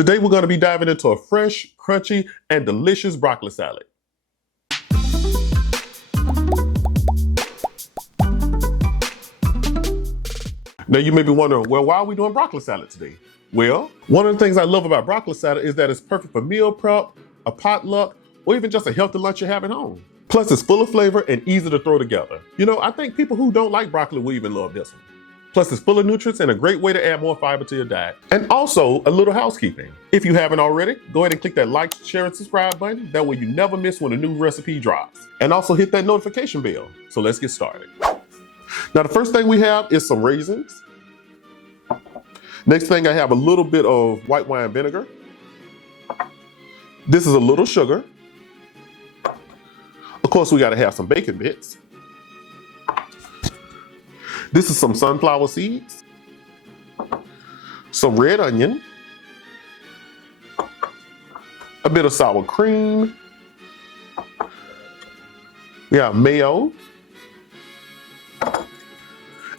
Today we're going to be diving into a fresh, crunchy, and delicious broccoli salad. Now you may be wondering, well, why are we doing broccoli salad today? Well, one of the things I love about broccoli salad is that it's perfect for meal prep, a potluck, or even just a healthy lunch you have at home. Plus it's full of flavor and easy to throw together. You know, I think people who don't like broccoli will even love this one. Plus it's full of nutrients and a great way to add more fiber to your diet. And also a little housekeeping. If you haven't already, go ahead and click that like, share, and subscribe button. That way you never miss when a new recipe drops. And also hit that notification bell. So let's get started. Now the first thing we have is some raisins. Next thing I have a little bit of white wine vinegar. This is a little sugar. Of course, we gotta have some bacon bits. This is some sunflower seeds, some red onion, a bit of sour cream, we have mayo,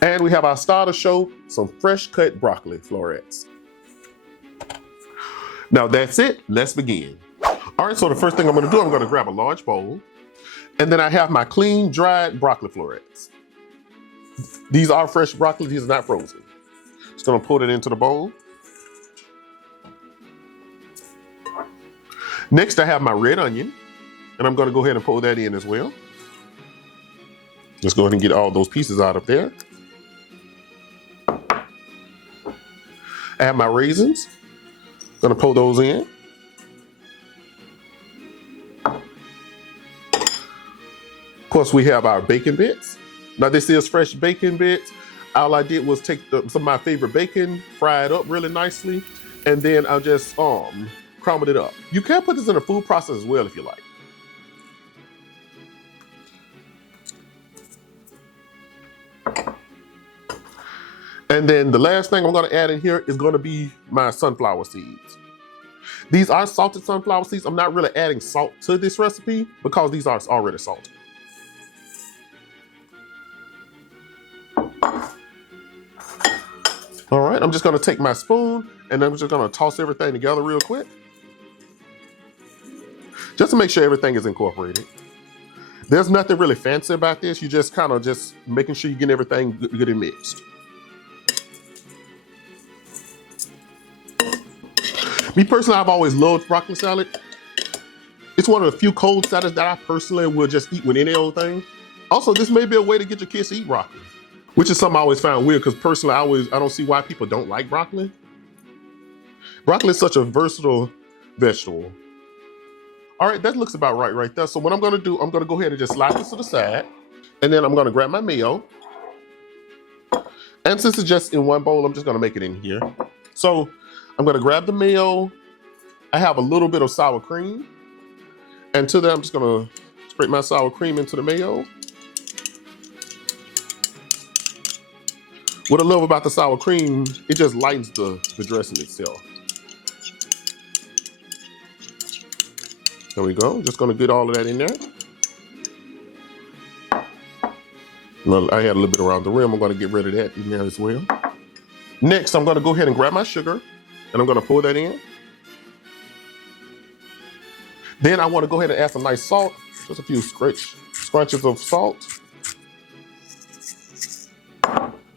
and we have our star to show, some fresh cut broccoli florets. Now that's it, let's begin. All right, so the first thing I'm gonna do, I'm gonna grab a large bowl, and then I have my clean, dried broccoli florets. These are fresh broccoli, these are not frozen. Just gonna put it into the bowl. Next, I have my red onion, and I'm gonna go ahead and pull that in as well. Let's go ahead and get all those pieces out of there. I have my raisins, gonna pull those in. Of course, we have our bacon bits. Now this is fresh bacon bits. All I did was take some of my favorite bacon, fry it up really nicely, and then I just crumbled it up. You can put this in a food processor as well if you like. And then the last thing I'm gonna add in here is gonna be my sunflower seeds. These are salted sunflower seeds. I'm not really adding salt to this recipe because these are already salted. All right, I'm just gonna take my spoon and I'm just gonna toss everything together real quick. Just to make sure everything is incorporated. There's nothing really fancy about this. You just kind of just making sure you get everything good and mixed. Me personally, I've always loved broccoli salad. It's one of the few cold salads that I personally will just eat with any old thing. Also, this may be a way to get your kids to eat broccoli, which is something I always found weird because personally, I don't see why people don't like broccoli. Broccoli is such a versatile vegetable. All right, that looks about right there. So what I'm gonna do, I'm gonna go ahead and just slide this to the side, and then I'm gonna grab my mayo. And since it's just in one bowl, I'm just gonna make it in here. So I'm gonna grab the mayo. I have a little bit of sour cream. And to that, I'm just gonna scrape my sour cream into the mayo. What I love about the sour cream, it just lightens the dressing itself. There we go, just gonna get all of that in there. Well, I had a little bit around the rim, I'm gonna get rid of that in there as well. Next, I'm gonna go ahead and grab my sugar, and I'm gonna pour that in. Then I wanna go ahead and add some nice salt, just a few scrunches of salt.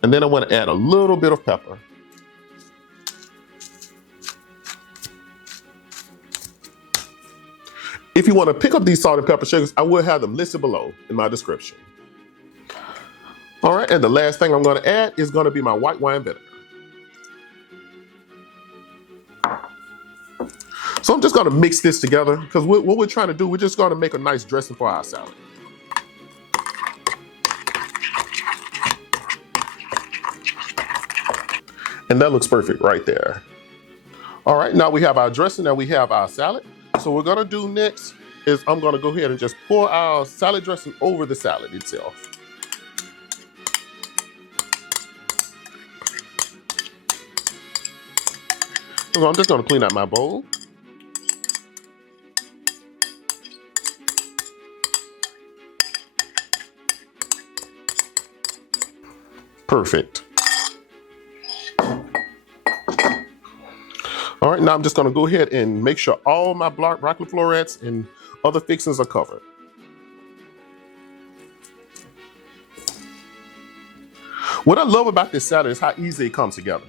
And then I want to add a little bit of pepper. If you want to pick up these salt and pepper sugars, I will have them listed below in my description. All right, and the last thing I'm going to add is going to be my white wine vinegar. So I'm just going to mix this together because what we're trying to do, we're just going to make a nice dressing for our salad. And that looks perfect right there. All right, now we have our dressing, now we have our salad. So what we're gonna do next is I'm gonna go ahead and just pour our salad dressing over the salad itself. So I'm just gonna clean out my bowl. Perfect. All right, now I'm just gonna go ahead and make sure all my broccoli florets and other fixings are covered. What I love about this salad is how easy it comes together.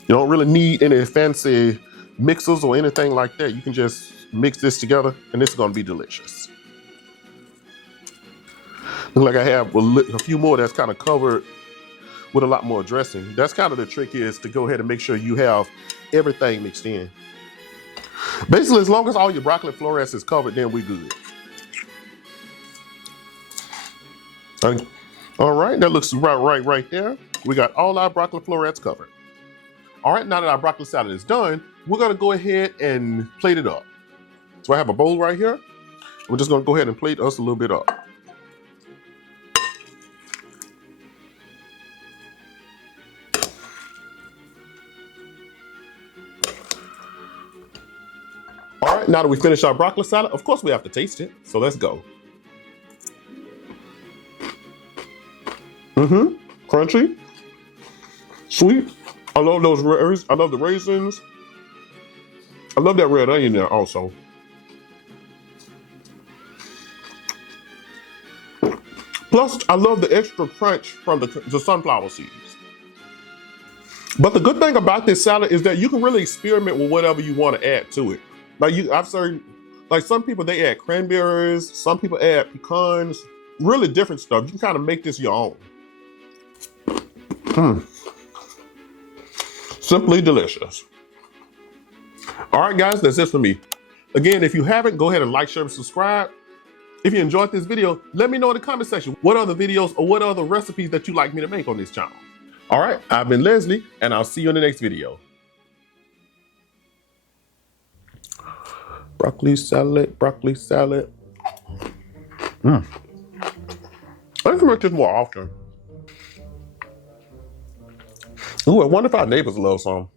You don't really need any fancy mixers or anything like that. You can just mix this together and this is gonna be delicious. Look like I have a few more that's kind of covered with a lot more dressing. That's kind of the trick, is to go ahead and make sure you have everything mixed in. Basically, as long as all your broccoli florets is covered, then we're good. All right, that looks right there. We got all our broccoli florets covered. All right, now that our broccoli salad is done, we're gonna go ahead and plate it up. So I have a bowl right here. We're just gonna go ahead and plate us a little bit up. All right, now that we finished our broccoli salad, of course we have to taste it. So let's go. Crunchy, sweet. I love those raisins. I love the raisins. I love that red onion there also. Plus, I love the extra crunch from the sunflower seeds. But the good thing about this salad is that you can really experiment with whatever you want to add to it. Like I've seen, like some people, they add cranberries, some people add pecans, really different stuff. You can kind of make this your own. Simply delicious. All right, guys, that's it for me. Again, if you haven't, go ahead and like, share, and subscribe. If you enjoyed this video, let me know in the comment section what other videos or what other recipes that you'd like me to make on this channel. All right, I've been Leslie, and I'll see you in the next video. Broccoli salad, broccoli salad. I need to make this more often. Ooh, I wonder if our neighbors love some.